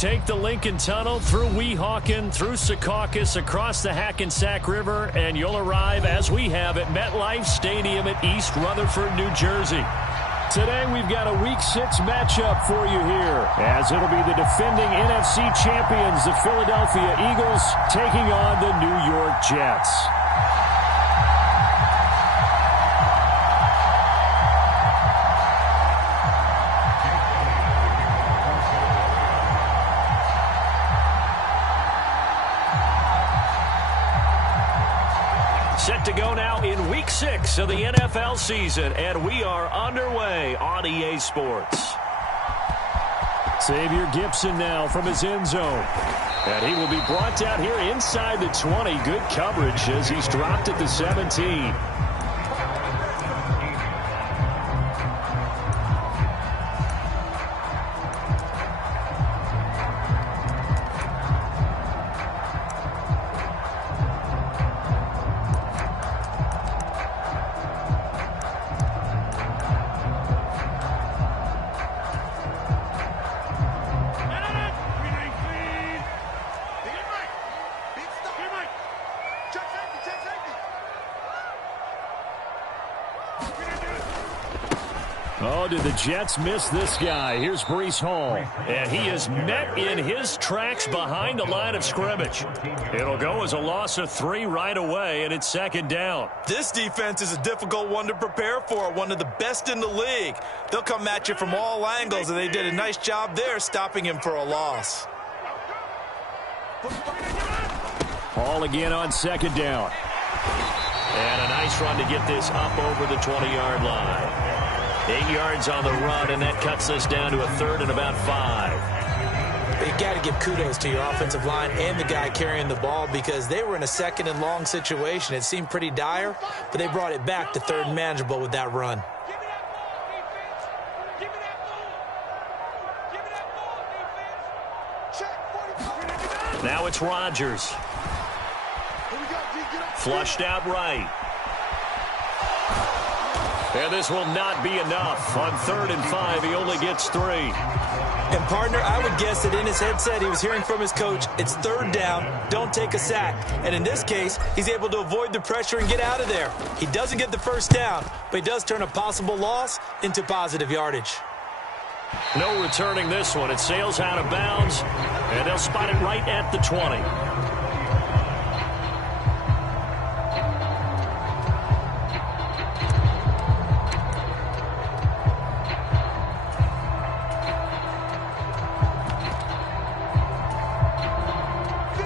take the Lincoln Tunnel through Weehawken, through Secaucus, across the Hackensack River, and you'll arrive, as we have, at MetLife Stadium at East Rutherford, New Jersey. Today we've got a Week 6 matchup for you here, as it'll be the defending NFC champions, the Philadelphia Eagles, taking on the New York Jets. Set to go now in Week 6 of the NFL season, and we are underway on EA Sports. Xavier Gipson now from his end zone. And he will be brought down here inside the 20. Good coverage as he's dropped at the 17. Oh, did the Jets miss this guy? Here's Breece Hall. And he is met in his tracks behind the line of scrimmage. It'll go as a loss of 3 right away, and it's second down. This defense is a difficult one to prepare for, one of the best in the league. They'll come at you from all angles, and they did a nice job there stopping him for a loss. Hall again on second down. And a nice run to get this up over the 20-yard line. 8 yards on the run, and that cuts us down to a third and about 5. You got to give kudos to your offensive line and the guy carrying the ball, because they were in a second and long situation. It seemed pretty dire, but they brought it back to third and manageable with that run. Now it's Rodgers. Flushed out right. And this will not be enough. On 3rd and 5, he only gets 3. And, partner, I would guess that in his headset he was hearing from his coach, it's 3rd down, don't take a sack. And in this case, he's able to avoid the pressure and get out of there. He doesn't get the first down, but he does turn a possible loss into positive yardage. No returning this one. It sails out of bounds, and they'll spot it right at the 20.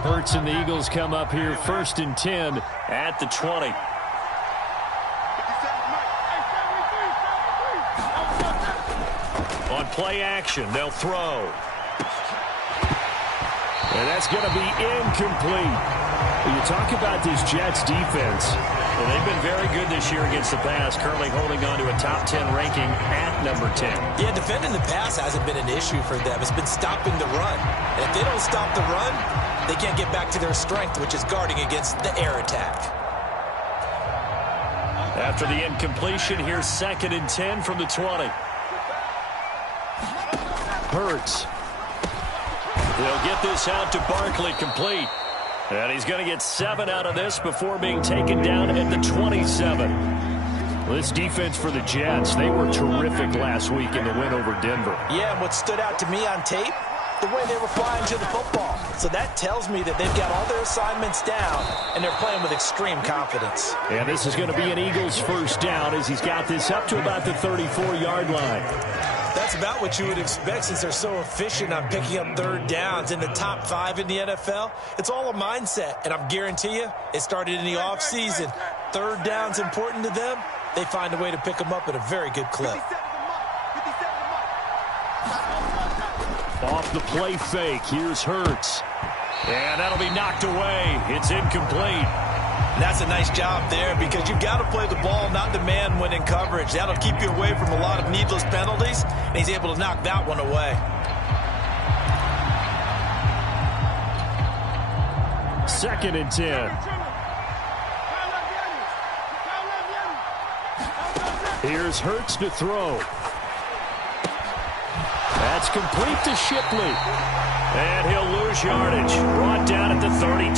Hurts and the Eagles come up here 1st and 10 at the 20. On play action, they'll throw. And that's going to be incomplete. When you talk about this Jets defense, well, they've been very good this year against the pass, currently holding on to a top 10 ranking at number 10. Yeah, defending the pass hasn't been an issue for them. It's been stopping the run. And if they don't stop the run, they can't get back to their strength, which is guarding against the air attack. After the incompletion, here's 2nd and 10 from the 20. Hurts. They'll get this out to Barkley, complete. And he's going to get 7 out of this before being taken down at the 27. Well, this defense for the Jets, they were terrific last week in the win over Denver. Yeah, and what stood out to me on tape, the way they were flying to the football. So that tells me that they've got all their assignments down, and they're playing with extreme confidence. And this is going to be an Eagles first down as he's got this up to about the 34-yard line. That's about what you would expect since they're so efficient on picking up 3rd downs in the top 5 in the NFL. It's all a mindset, and I guarantee you it started in the offseason. 3rd down's important to them. They find a way to pick them up at a very good clip. Off the play fake, here's Hurts. And that'll be knocked away. It's incomplete. That's a nice job there, because you've got to play the ball, not the man when in coverage. That'll keep you away from a lot of needless penalties, and he's able to knock that one away. 2nd and 10. Here's Hurts to throw. That's complete to Shipley. And he'll lose yardage. Brought down at the 32.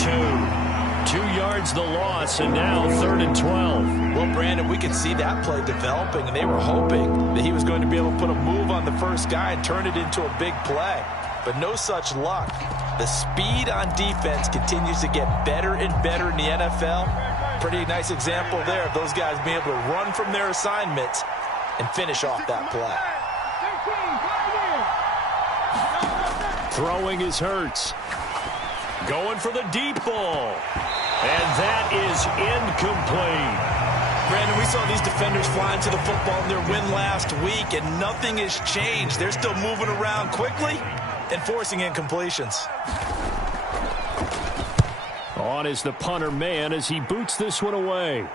2 yards the loss, and now 3rd and 12. Well, Brandon, we could see that play developing, and they were hoping that he was going to be able to put a move on the first guy and turn it into a big play. But no such luck. The speed on defense continues to get better and better in the NFL. Pretty nice example there of those guys being able to run from their assignments and finish off that play. Throwing is Hurts. Going for the deep ball. And that is incomplete. Brandon, we saw these defenders flying to the football in their win last week, and nothing has changed. They're still moving around quickly and forcing incompletions. On is the punter man as he boots this one away.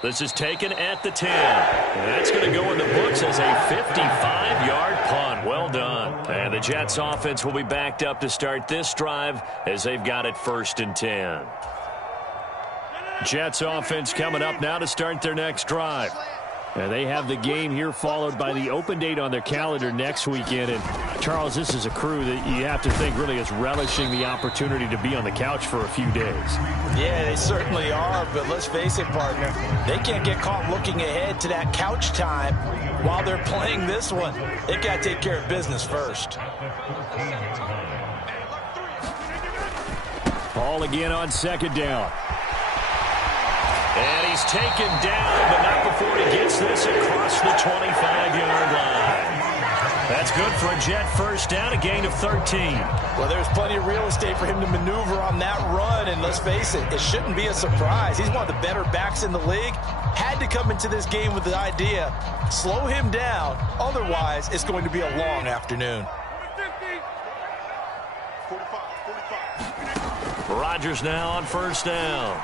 This is taken at the 10. And that's going to go in the books as a 55-yard punt. Well done. And the Jets offense will be backed up to start this drive as they've got it 1st and 10. Jets offense coming up now to start their next drive. And they have the game here followed by the open date on their calendar next weekend. And, Charles, this is a crew that you have to think really is relishing the opportunity to be on the couch for a few days. Yeah, they certainly are, but let's face it, partner. They can't get caught looking ahead to that couch time while they're playing this one. They got to take care of business first. Ball again on 2nd down. And he's taken down, but not before he gets this across the 25-yard line. That's good for a Jet first down, a gain of 13. Well, there's plenty of real estate for him to maneuver on that run, and let's face it, it shouldn't be a surprise. He's one of the better backs in the league. Had to come into this game with the idea, slow him down, otherwise it's going to be a long afternoon. Rodgers now on 1st down.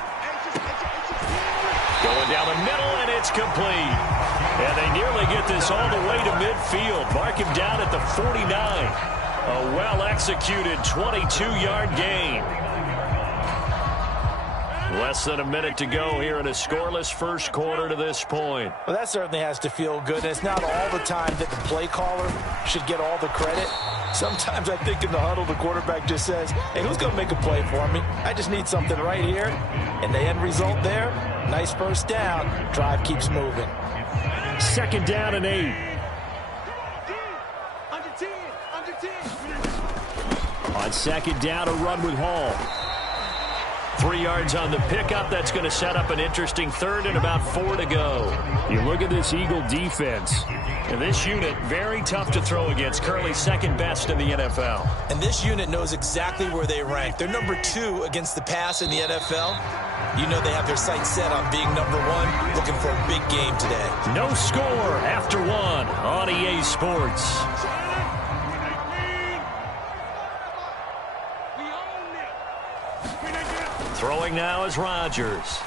Going down the middle, and it's complete. And they nearly get this all the way to midfield. Mark him down at the 49. A well-executed 22-yard gain. Less than a minute to go here in a scoreless first quarter to this point. Well, that certainly has to feel good. And it's not all the time that the play caller should get all the credit. Sometimes I think in the huddle, the quarterback just says, hey, who's going to make a play for me? I just need something right here. And the end result there, nice first down. Drive keeps moving. 2nd down and 8. On 2nd down, a run with Hall. 3 yards on the pickup. That's going to set up an interesting 3rd and about 4 to go. You look at this Eagle defense. And this unit, very tough to throw against. Currently 2nd best in the NFL. And this unit knows exactly where they rank. They're number 2 against the pass in the NFL. You know they have their sights set on being number 1, looking for a big game today. No score after 1 on EA Sports. Throwing now is Rodgers.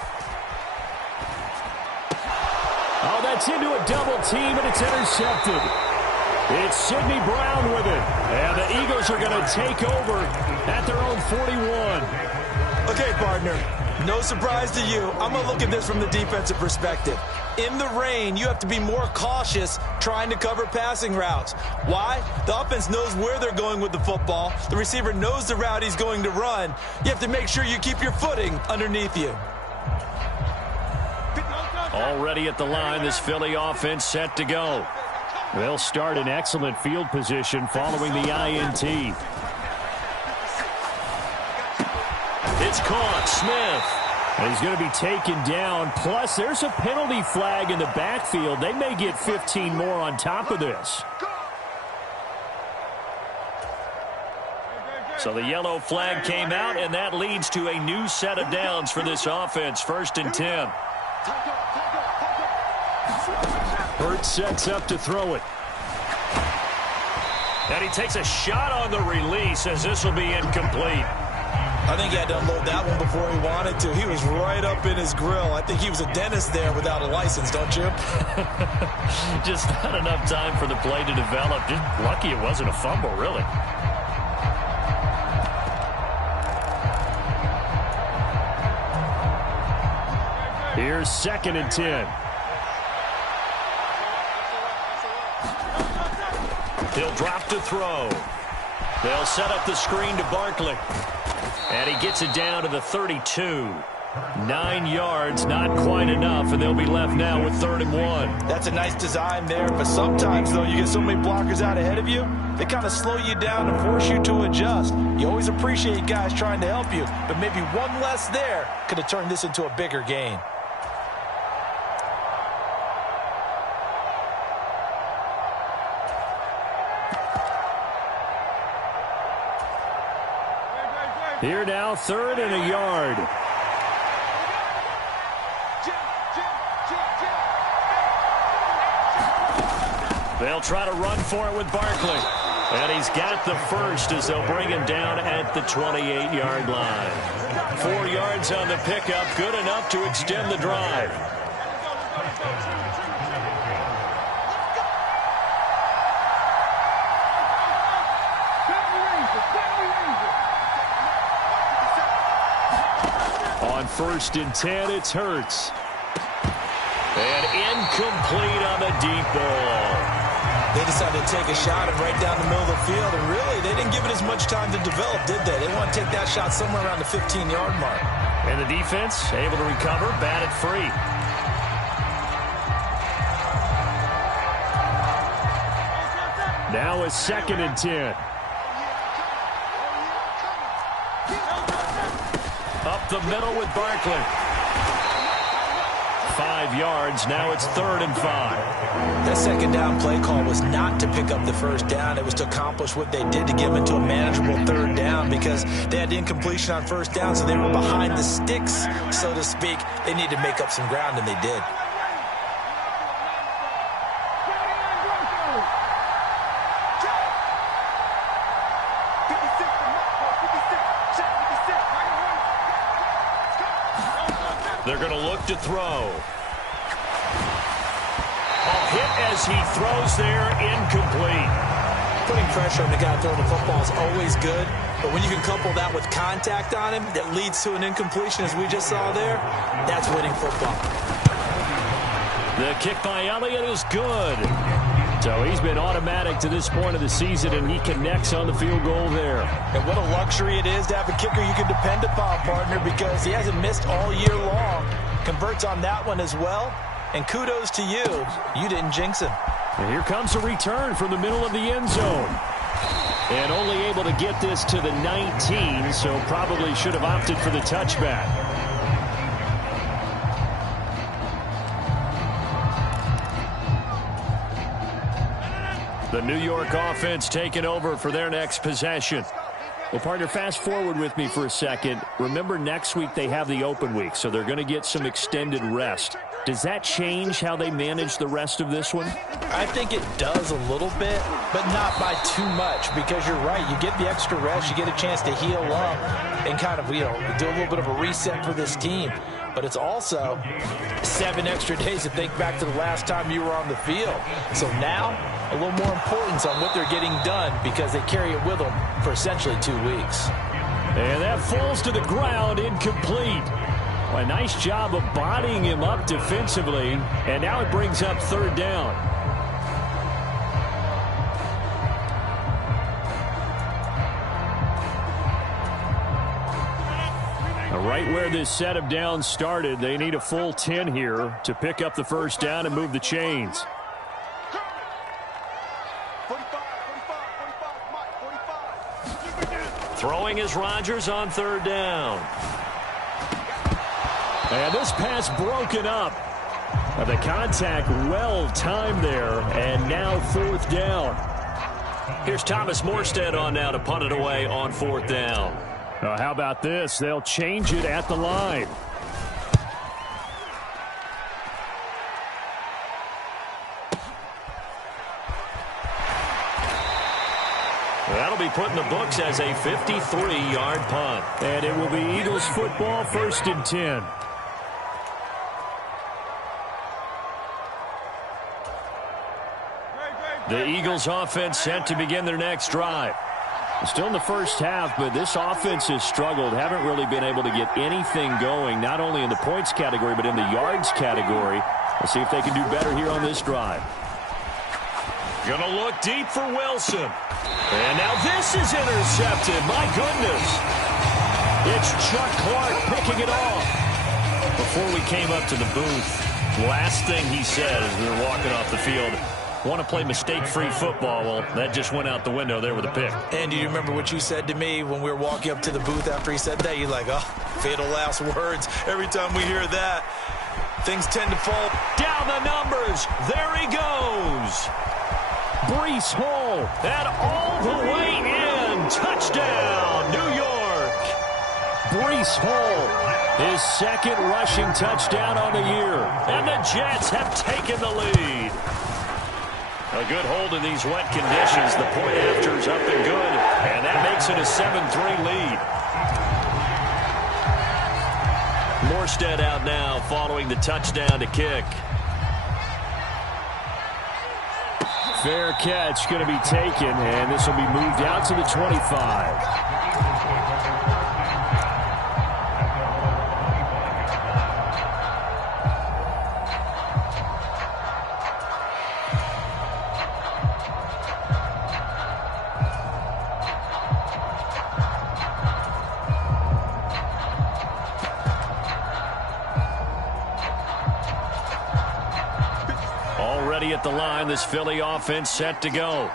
Oh, that's into a double team, and it's intercepted. It's Sidney Brown with it. And the Eagles are going to take over at their own 41. Okay, partner, no surprise to you. I'm going to look at this from the defensive perspective. In the rain, you have to be more cautious trying to cover passing routes. Why? The offense knows where they're going with the football. The receiver knows the route he's going to run. You have to make sure you keep your footing underneath you. Already at the line, this Philly offense set to go. They'll start in excellent field position following the INT. It's caught. Smith. And he's going to be taken down. Plus, there's a penalty flag in the backfield. They may get 15 more on top of this. So the yellow flag came out, and that leads to a new set of downs for this offense. 1st and 10. Hurts sets up to throw it. And he takes a shot on the release as this will be incomplete. I think he had to unload that one before he wanted to. He was right up in his grill. I think he was a dentist there without a license, don't you? Just not enough time for the play to develop. Just lucky it wasn't a fumble, really. Here's 2nd and 10. He'll drop to throw. They'll set up the screen to Barkley. And he gets it down to the 32. 9 yards, not quite enough, and they'll be left now with 3rd and 1. That's a nice design there, but sometimes, though, you get so many blockers out ahead of you, they kind of slow you down and force you to adjust. You always appreciate guys trying to help you, but maybe one less there could have turned this into a bigger gain. Here now, 3rd and a yard. They'll try to run for it with Barkley. And he's got the first as they'll bring him down at the 28-yard line. 4 yards on the pickup, good enough to extend the drive. On 1st and 10, it's Hurts. And incomplete on the deep ball. They decided to take a shot and right down the middle of the field, and really, they didn't give it as much time to develop, did they? They want to take that shot somewhere around the 15-yard mark. And the defense able to recover, bat it free. Now a 2nd and 10. Up the middle with Barkley. 5 yards. Now it's 3rd and 5. That 2nd down play call was not to pick up the 1st down. It was to accomplish what they did to get them into a manageable 3rd down because they had incompletion on 1st down, so they were behind the sticks, so to speak. They needed to make up some ground, and they did. They're going to look to throw. Hit as he throws there, incomplete. Putting pressure on the guy throwing the football is always good, but when you can couple that with contact on him that leads to an incompletion, as we just saw there, that's winning football. The kick by Elliott is good. So he's been automatic to this point of the season, and he connects on the field goal there. And what a luxury it is to have a kicker you can depend upon, partner, because he hasn't missed all year long. Converts on that one as well. And kudos to you. You didn't jinx him. And here comes a return from the middle of the end zone. And only able to get this to the 19, so probably should have opted for the touchback. The New York offense taking over for their next possession. Well, partner, fast forward with me for a second. Remember, next week they have the open week, so they're going to get some extended rest. Does that change how they manage the rest of this one? I think it does a little bit, but not by too much, because you're right. You get the extra rest, you get a chance to heal up and kind of, do a little bit of a reset for this team. But it's also 7 extra days to think back to the last time you were on the field. So now, a little more importance on what they're getting done because they carry it with them for essentially 2 weeks. And that falls to the ground, incomplete. Well, a nice job of bodying him up defensively, and now it brings up 3rd down. Right where this set of downs started, they need a full 10 here to pick up the 1st down and move the chains. Throwing is Rodgers on 3rd down. And this pass broken up. The contact well timed there, and now 4th down. Here's Thomas Morstead on now to punt it away on 4th down. How about this? They'll change it at the line. That'll be put in the books as a 53-yard punt. And it will be Eagles football, 1st and 10. The Eagles offense set to begin their next drive. Still in the first half, but this offense has struggled. Haven't really been able to get anything going, not only in the points category, but in the yards category. We'll see if they can do better here on this drive. Gonna look deep for Wilson. And now this is intercepted. My goodness. It's Chuck Clark picking it off. Before we came up to the booth, last thing he said as we were walking off the field, want to play mistake-free football. Well, that just went out the window there with a pick. And do you remember what you said to me when we were walking up to the booth after he said that? You're like, oh, fatal last words. Every time we hear that, things tend to fall. Down the numbers. There he goes. Breece Hall, and all the way in. Touchdown, New York. Breece Hall, his second rushing touchdown on the year. And the Jets have taken the lead. A good hold in these wet conditions. The point after's up and good, and that makes it a 7-3 lead. Morstead out now following the touchdown to kick. Fair catch going to be taken, and this will be moved out to the 25. At the line, this Philly offense set to go.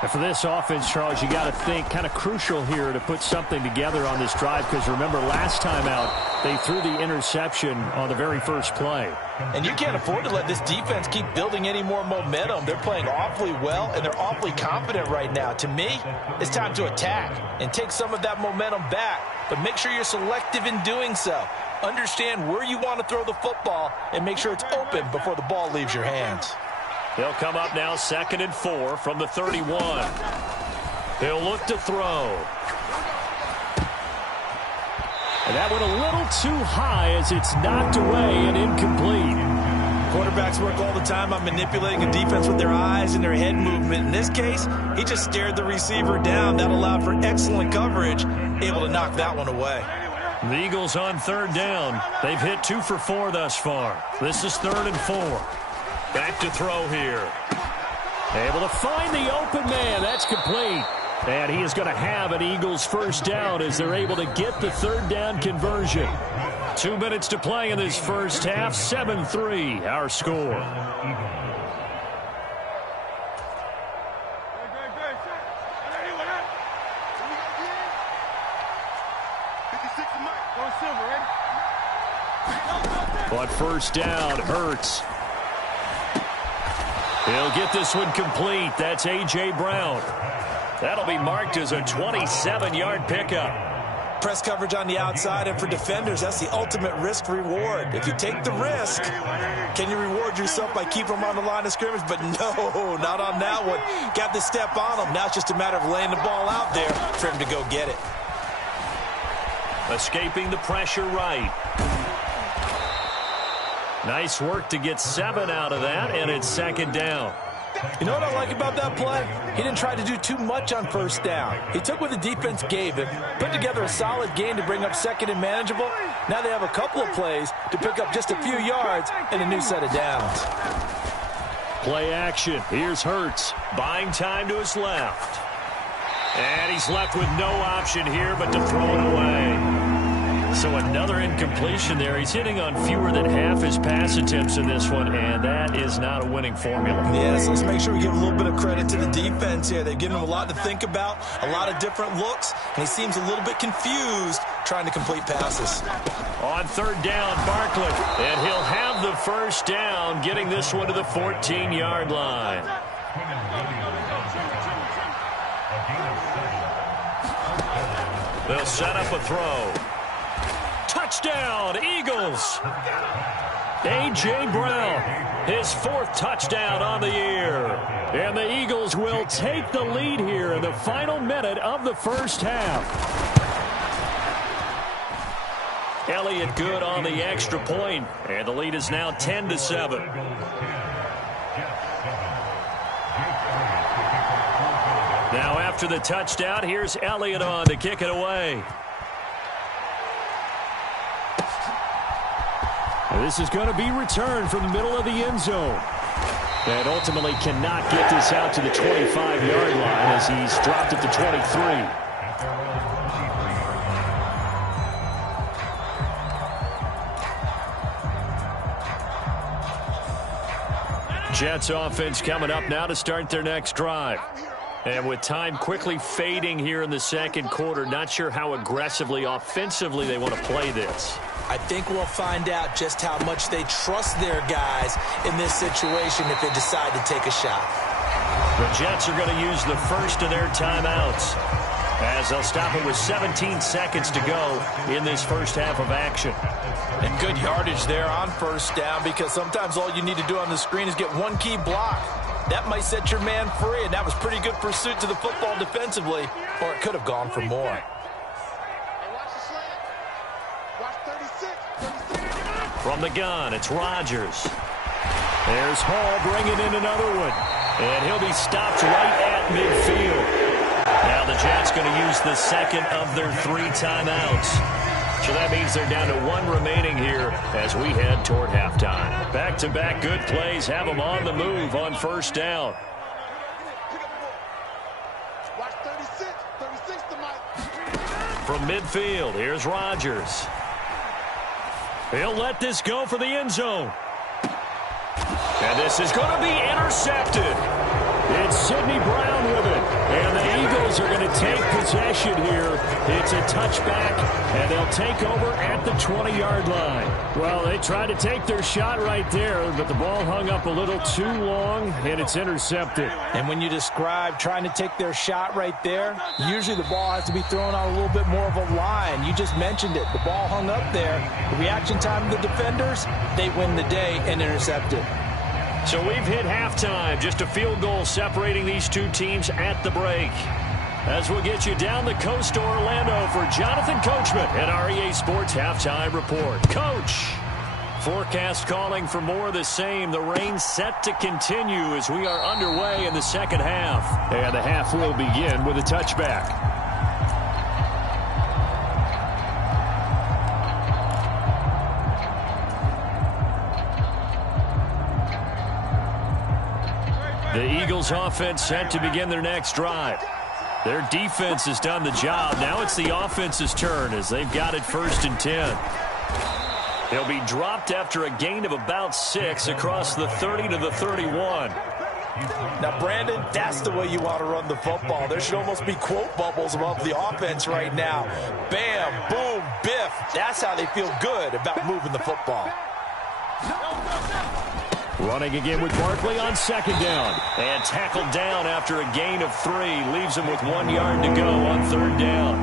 And for this offense, Charles, you got to think kind of crucial here to put something together on this drive, because remember last time out they threw the interception on the very first play. And you can't afford to let this defense keep building any more momentum. They're playing awfully well, and they're awfully confident right now. To me, it's time to attack and take some of that momentum back, but make sure you're selective in doing so. Understand where you want to throw the football and make sure it's open before the ball leaves your hands. They'll come up now 2nd and 4 from the 31. They'll look to throw. And that went a little too high as it's knocked away and incomplete. Quarterbacks work all the time on manipulating a defense with their eyes and their head movement. In this case, he just stared the receiver down. That allowed for excellent coverage, able to knock that one away. The Eagles on 3rd down. They've hit 2 for 4 thus far. This is 3rd and 4. Back to throw here. Able to find the open man. That's complete. And he is going to have an Eagles first down as they're able to get the 3rd down conversion. 2 minutes to play in this first half. 7-3 our score. But first down, Hurts. He'll get this one complete. That's A.J. Brown. That'll be marked as a 27-yard pickup. Press coverage on the outside, and for defenders, that's the ultimate risk-reward. If you take the risk, can you reward yourself by keeping them on the line of scrimmage? But no, not on that one. Got the step on them. Now it's just a matter of laying the ball out there for him to go get it. Escaping the pressure right. Nice work to get 7 out of that, and it's 2nd down. You know what I like about that play? He didn't try to do too much on first down. He took what the defense gave him, put together a solid game to bring up 2nd and manageable. Now they have a couple of plays to pick up just a few yards and a new set of downs. Play action. Here's Hurts. Buying time to his left. And he's left with no option here but to throw it away. So another incompletion there. He's hitting on fewer than half his pass attempts in this one, and that is not a winning formula. Yeah, so let's make sure we give a little bit of credit to the defense here. They've given him a lot to think about, a lot of different looks, and he seems a little bit confused trying to complete passes. On 3rd down, Barkley, and he'll have the first down, getting this one to the 14-yard line. They'll set up a throw. Touchdown, Eagles. A.J. Brown, his 4th touchdown on the year. And the Eagles will take the lead here in the final minute of the first half. Elliott good on the extra point, and the lead is now 10-7. Now after the touchdown, here's Elliott on to kick it away. This is going to be returned from the middle of the end zone. And ultimately cannot get this out to the 25-yard line as he's dropped at the 23. Jets offense coming up now to start their next drive. And with time quickly fading here in the second quarter, not sure how aggressively, offensively they want to play this. I think we'll find out just how much they trust their guys in this situation if they decide to take a shot. The Jets are going to use the first of their timeouts as they'll stop it with 17 seconds to go in this first half of action. And good yardage there on first down, because sometimes all you need to do on the screen is get one key block. That might set your man free, and that was pretty good pursuit to the football defensively, or it could have gone for more. From the gun, it's Rodgers. There's Hall bringing in another one, and he'll be stopped right at midfield. Now the Jets going to use the second of their 3 timeouts. So that means they're down to 1 remaining here as we head toward halftime. Back-to-back good plays have them on the move on first down. From midfield, here's Rodgers. He'll let this go for the end zone. And this is going to be intercepted. It's Sidney Brown with it. And the Eagles are going to take possession here. It's a touchback, and they'll take over at the 20-yard line. Well, they tried to take their shot right there, but the ball hung up a little too long, and it's intercepted. And when you describe trying to take their shot right there, usually the ball has to be thrown on a little bit more of a line. You just mentioned it. The ball hung up there. The reaction time of the defenders, they win the day and intercept it. So we've hit halftime. Just a field goal separating these two teams at the break. As we'll get you down the coast to Orlando for Jonathan Coachman at our EA Sports Halftime Report. Coach, forecast calling for more of the same. The rain set to continue as we are underway in the second half. And the half will begin with a touchback. The Eagles offense set to begin their next drive. Their defense has done the job. Now it's the offense's turn as they've got it 1st and 10. They'll be dropped after a gain of about 6 across the 30 to the 31. Now, Brandon, that's the way you want to run the football. There should almost be quote bubbles above the offense right now. Bam, boom, biff. That's how they feel good about moving the football. Running again with Barkley on 2nd down. And tackled down after a gain of 3. Leaves him with 1 yard to go on 3rd down.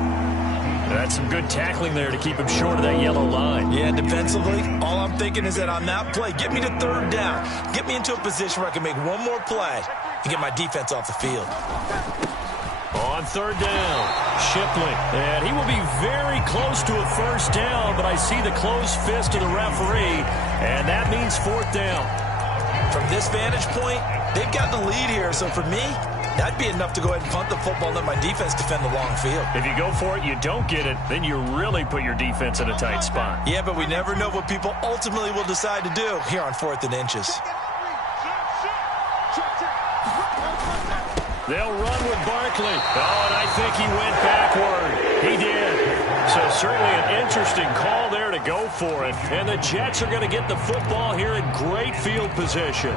That's some good tackling there to keep him short of that yellow line. Yeah, defensively, all I'm thinking is that on that play, get me to 3rd down. Get me into a position where I can make one more play and get my defense off the field. On 3rd down, Shipley. And he will be very close to a 1st down, but I see the closed fist of the referee, and that means 4th down. From this vantage point, they've got the lead here. So for me, that'd be enough to go ahead and punt the football and let my defense defend the long field. If you go for it, you don't get it, then you really put your defense in a tight spot. Yeah, but we never know what people ultimately will decide to do here on 4th and inches. They'll run with Barkley. Oh, and I think he went backward. He did. So certainly an interesting call there to go for it. And the Jets are going to get the football here in great field position.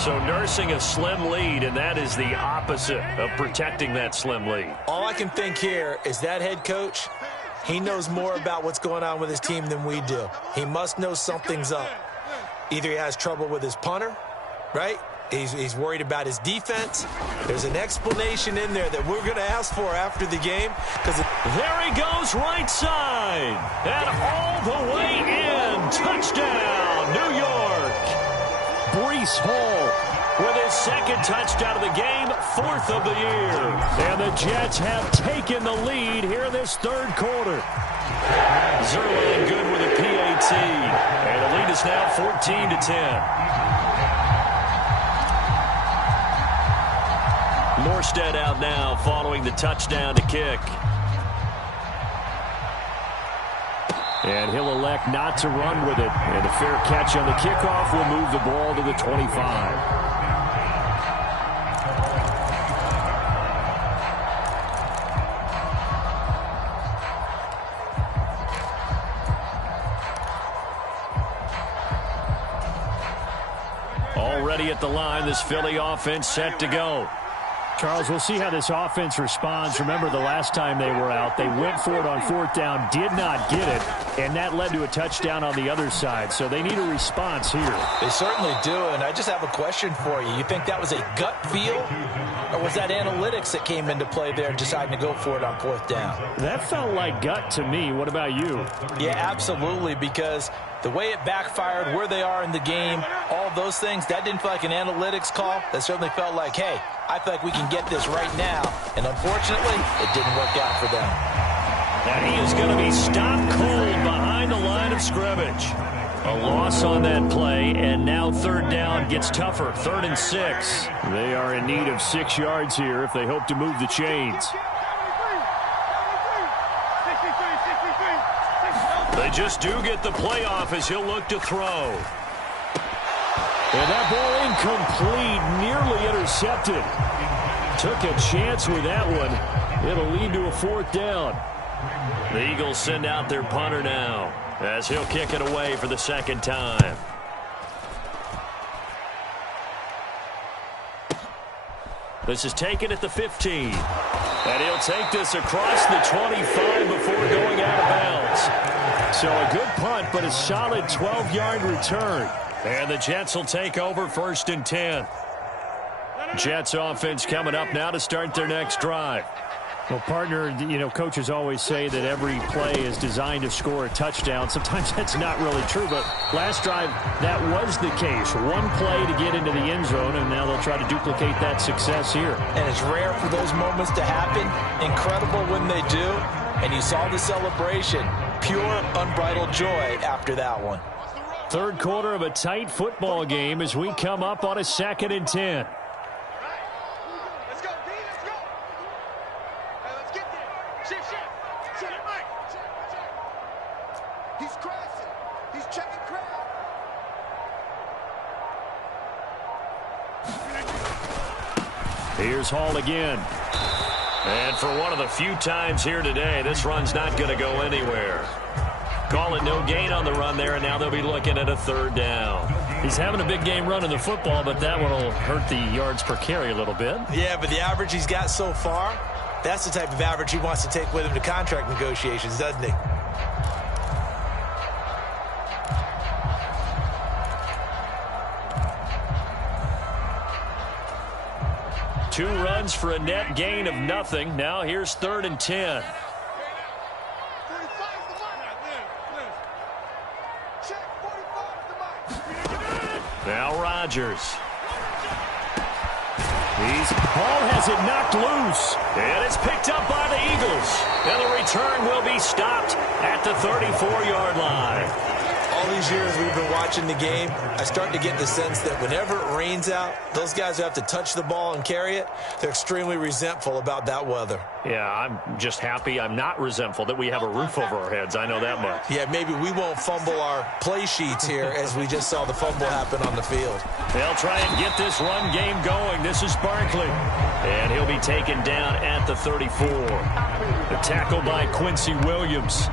So nursing a slim lead, and that is the opposite of protecting that slim lead. All I can think here is that head coach, he knows more about what's going on with his team than we do. He must know something's up. Either he has trouble with his punter, right? He's worried about his defense. There's an explanation in there that we're going to ask for after the game. There he goes right side. And all the way in. Touchdown, New York. Breece Hall with his 2nd touchdown of the game, 4th of the year. And the Jets have taken the lead here in this 3rd quarter. Zerline good with a PAT. And the lead is now 14-10. Morstead out now following the touchdown to kick. And he'll elect not to run with it. And a fair catch on the kickoff will move the ball to the 25. at the line. This Philly offense set to go. Charles, we'll see how this offense responds. Remember the last time they were out, they went for it on 4th down, did not get it, and that led to a touchdown on the other side. So they need a response here. They certainly do, and I just have a question for you. You think that was a gut feel, or was that analytics that came into play there deciding to go for it on 4th down? That felt like gut to me. What about you? Yeah, absolutely, because the way it backfired, where they are in the game, all those things, that didn't feel like an analytics call. That certainly felt like, hey, I feel like we can get this right now. And unfortunately, it didn't work out for them. And he is going to be stopped cold behind the line of scrimmage. A loss on that play, and now 3rd down gets tougher. 3rd and 6. They are in need of 6 yards here if they hope to move the chains. They just do get the playoff as he'll look to throw. And that ball incomplete, nearly intercepted. Took a chance with that one. It'll lead to a 4th down. The Eagles send out their punter now as he'll kick it away for the 2nd time. This is taken at the 15. And he'll take this across the 25 before going out of bounds. So a good punt, but a solid 12-yard return. And the Jets will take over 1st and 10. Jets offense coming up now to start their next drive. Well, partner, you know, coaches always say that every play is designed to score a touchdown. Sometimes that's not really true, but last drive, that was the case. One play to get into the end zone, and now they'll try to duplicate that success here. And it's rare for those moments to happen. Incredible when they do. And you saw the celebration. Pure, unbridled joy after that one. 3rd quarter of a tight football game as we come up on a 2nd and 10. Here's Hall again. And for one of the few times here today, this run's not going to go anywhere. Call it no gain on the run there, and now they'll be looking at a 3rd down. He's having a big game running the football, but that one will hurt the yards per carry a little bit. Yeah, but the average he's got so far, that's the type of average he wants to take with him to contract negotiations, doesn't he? Two runs for a net gain of nothing. Now here's 3rd and 10. Now Rodgers. Ball has it knocked loose. And it's picked up by the Eagles. And the return will be stopped at the 34-yard line. All these years we've been watching the game, I start to get the sense that whenever it rains out, those guys who have to touch the ball and carry it, they're extremely resentful about that weather. Yeah, I'm just happy I'm not resentful that we have a roof over our heads. I know that much. Yeah, maybe we won't fumble our play sheets here as we just saw the fumble happen on the field. They'll try and get this run game going. This is Barkley. And he'll be taken down at the 34. The tackle by Quincy Williams.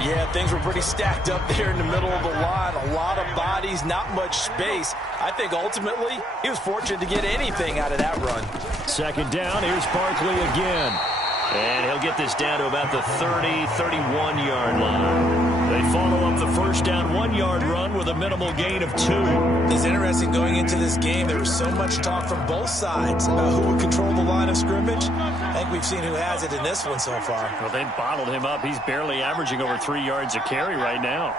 Yeah, things were pretty stacked up there in the middle of the line. A lot of bodies, not much space. I think ultimately he was fortunate to get anything out of that run. 2nd down, here's Barkley again. And he'll get this down to about the 31-yard line. They follow up the 1st down 1-yard run with a minimal gain of 2. It's interesting going into this game. There was so much talk from both sides about who would control the line of scrimmage. I think we've seen who has it in this one so far. Well, they bottled him up. He's barely averaging over 3 yards a carry right now.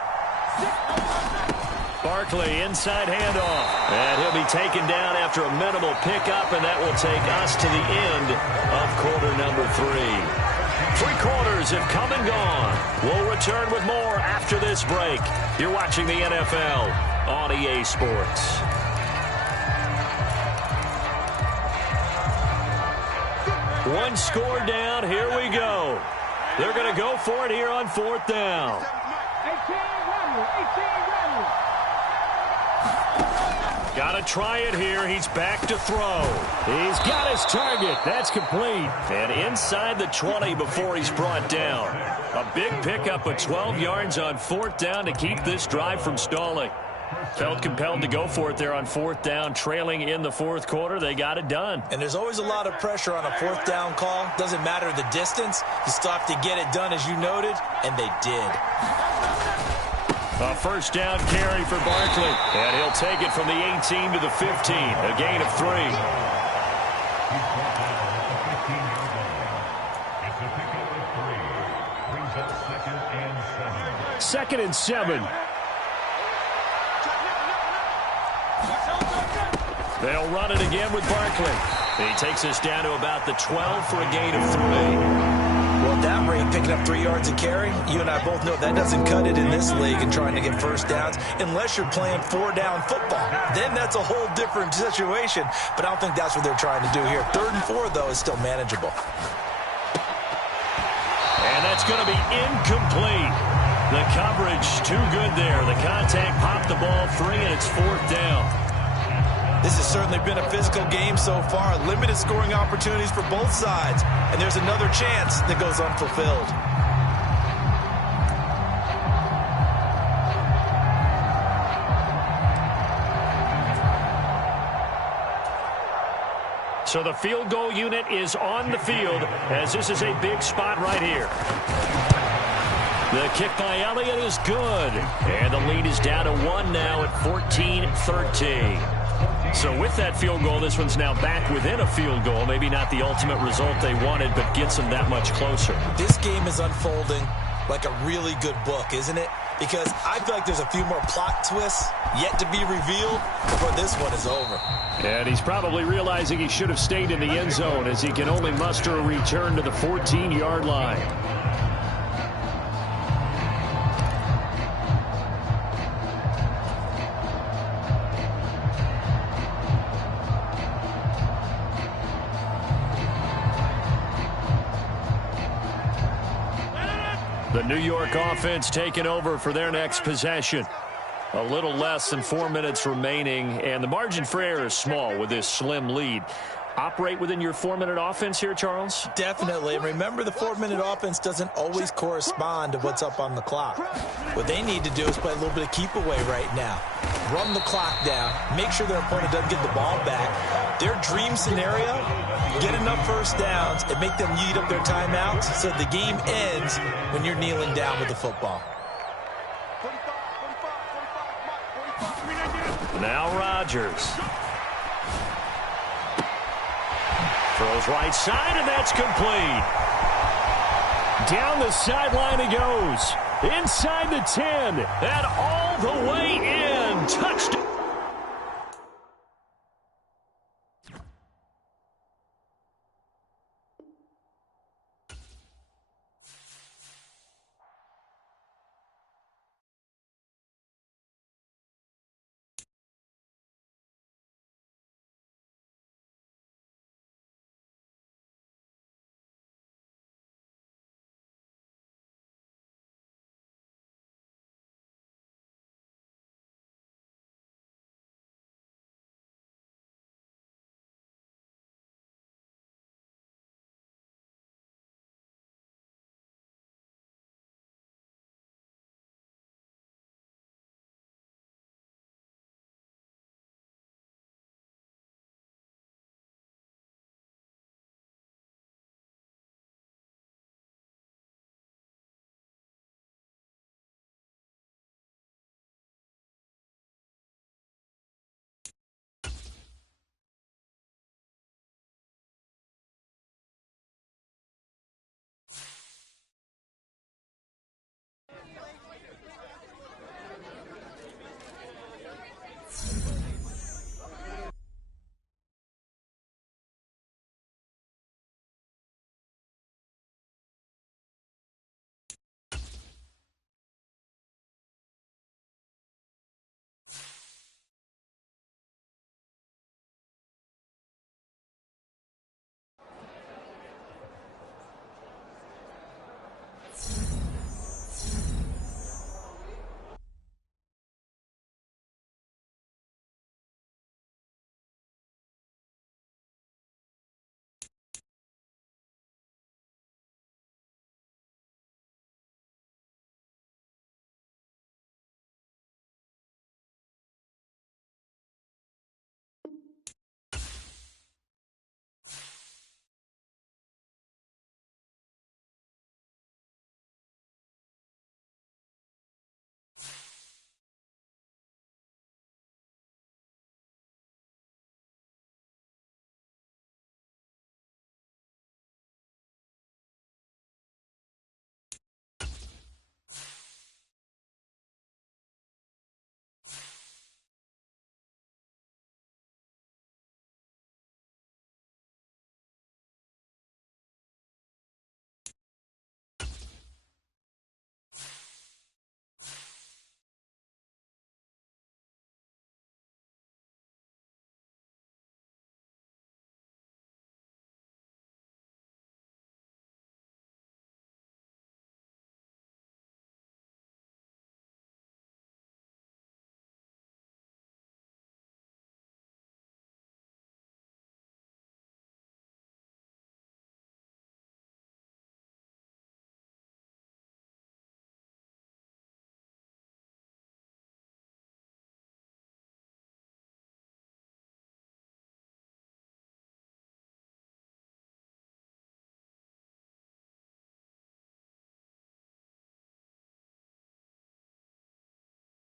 Barkley, inside handoff. And he'll be taken down after a minimal pickup, and that will take us to the end of quarter number 3. 3 quarters have come and gone. We'll return with more after this break. You're watching the NFL on EA Sports. One score down. Here we go. They're going to go for it here on 4th down. Got to try it here. He's back to throw. He's got his target. That's complete. And inside the 20 before he's brought down. A big pickup of 12 yards on 4th down to keep this drive from stalling. Felt compelled to go for it there on fourth down, trailing in the fourth quarter. They got it done. And there's always a lot of pressure on a fourth down call. Doesn't matter the distance. You still have to get it done, as you noted, and they did. A first down carry for Barkley. And he'll take it from the 18 to the 15. A gain of 3. Second and 7. They'll run it again with Barkley. He takes us down to about the 12 for a gain of 3. Well, at that rate, picking up 3 yards a carry, you and I both know that doesn't cut it in this league and trying to get first downs unless you're playing 4-down football. Then that's a whole different situation, but I don't think that's what they're trying to do here. 3rd and 4, though, is still manageable. And that's going to be incomplete. The coverage too good there. The contact popped the ball free, and it's 4th down. This has certainly been a physical game so far. Limited scoring opportunities for both sides. And there's another chance that goes unfulfilled. So the field goal unit is on the field as this is a big spot right here. The kick by Elliott is good. And the lead is down to 1 now at 14-13. So with that field goal, this one's now back within a field goal. Maybe not the ultimate result they wanted, but gets them that much closer. This game is unfolding like a really good book, isn't it? Because I feel like there's a few more plot twists yet to be revealed before this one is over. And he's probably realizing he should have stayed in the end zone as he can only muster a return to the 14-yard line. The New York offense taking over for their next possession. A little less than 4 minutes remaining, and the margin for error is small with this slim lead. Operate within your 4-minute offense here, Charles? Definitely. And remember, the 4-minute offense doesn't always correspond to what's up on the clock. What they need to do is play a little bit of keep away right now. Run the clock down. Make sure their opponent doesn't get the ball back. Their dream scenario, get enough first downs and make them eat up their timeouts so the game ends when you're kneeling down with the football. Now Rodgers. Throws right side, and that's complete. Down the sideline he goes. Inside the 10, and all the way in. Touchdown.